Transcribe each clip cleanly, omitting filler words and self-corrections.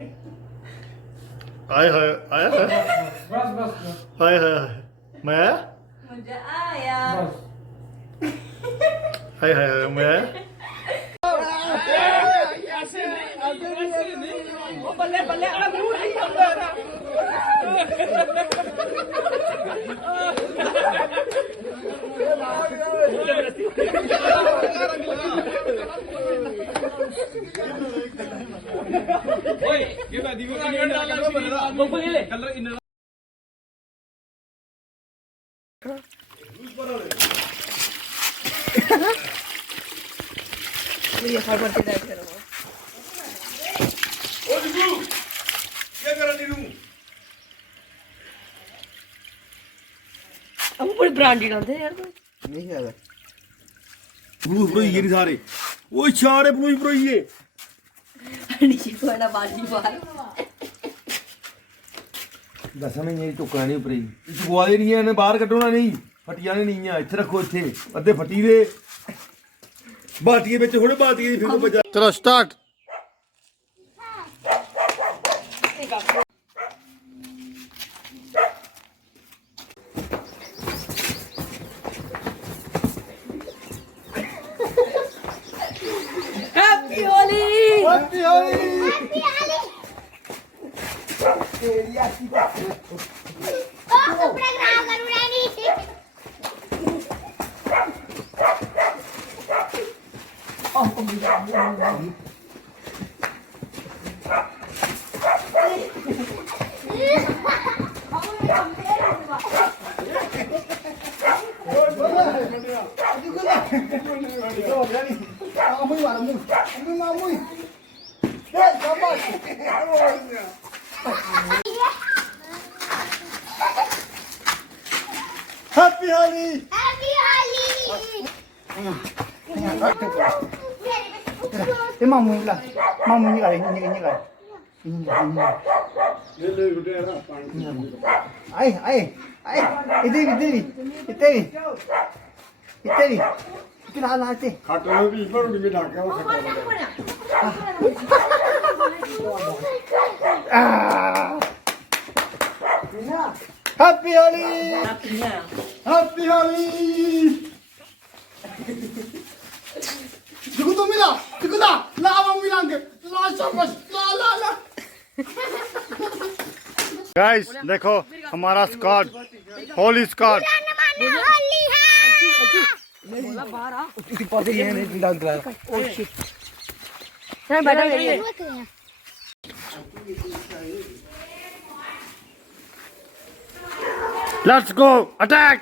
आए हाय आया है बस बस बस हाय हाय हाय मैं आया मुझे आया हाय हाय हाय मैं आया बल्ले बल्ले अरे मुंह नहीं करता ओए ये दादी को ले कलर इन ये फटाफट से डाल करो ओ दिगू क्या कर रही हूं अब बड़ी ब्रांडेड आते हैं यार तो नहीं है ब्लू ब्रो ये नहीं सारे वो सारे ब्लू ब्रो ये नीचे वाला बाल्टी बाहर दसा नहीं ये टुकड़ा नहीं उपरी गवाले नहीं है बाहर कटोना नहीं फटिया नहीं है इथे रखो इथे अद्धे फटी दे बाटिए ਵਿੱਚ थोड़े बाटिए फिर बजा चलो start happy Holi happy Holi happy Holi ये मामू ला मामू नहीं करे नहीं करे आए आए आए इधर इधर इधर इधर इधर ला ला से खाटो में भी पर में ढाके वो खटा हैप्पी होली हैप्पी होली देखो तो मिला देखो ना ला मामू मिलांगे ला शाबाश ला ला ला गाइस देखो हमारा स्क्वाड होली स्क्वाड पासे ये नहीं डाल रहा ओ शिट चल बैठो ये लेट्स गो अटैक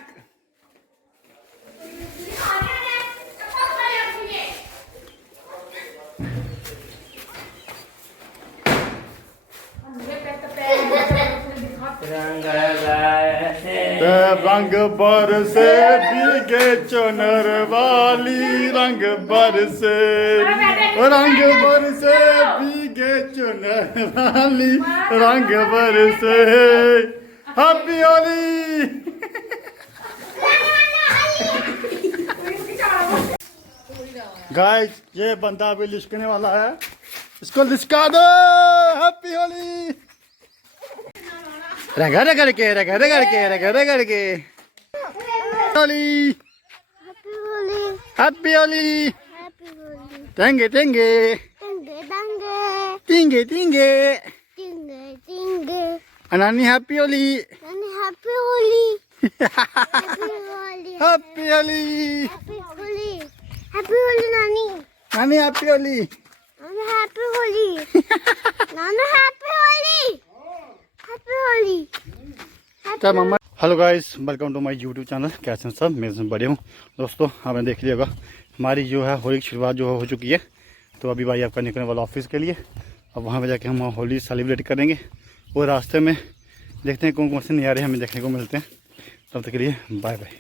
रंग बरसे भीगे चुनर वाली रंग बरसे भीगे चुनर वाली रंग बरसे हैप्पी होली गाइस ये बंदा अभी लिशकने वाला है इसको लिशका दो हैप्पी होली रगड़ रगड़ के होली हैप्पी होली तेंगे तेंगे तिंगे तिंगे अनानी हैप्पी होली हैप्पी होली नानी हैप्पी होली क्या मम्मा hello guys welcome to my YouTube channel कैसे हैं सब मैं बढ़िया हूँ दोस्तों आपने देख लिया होगा हमारी जो है होली की शुरुआत जो हो चुकी है तो अभी भाई आपका निकलने वाला ऑफिस के लिए अब वहाँ पे जाके हम होली सेलिब्रेट करेंगे और रास्ते में देखते हैं कौन कौन से नज़ारे हमें देखने को मिलते हैं तब तक के लिए बाय बाय।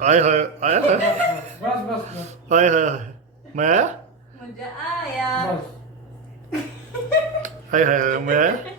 आए हाय आया हाय हाय हाय मैं आया मजा आया हाय हाय हाय मैं आया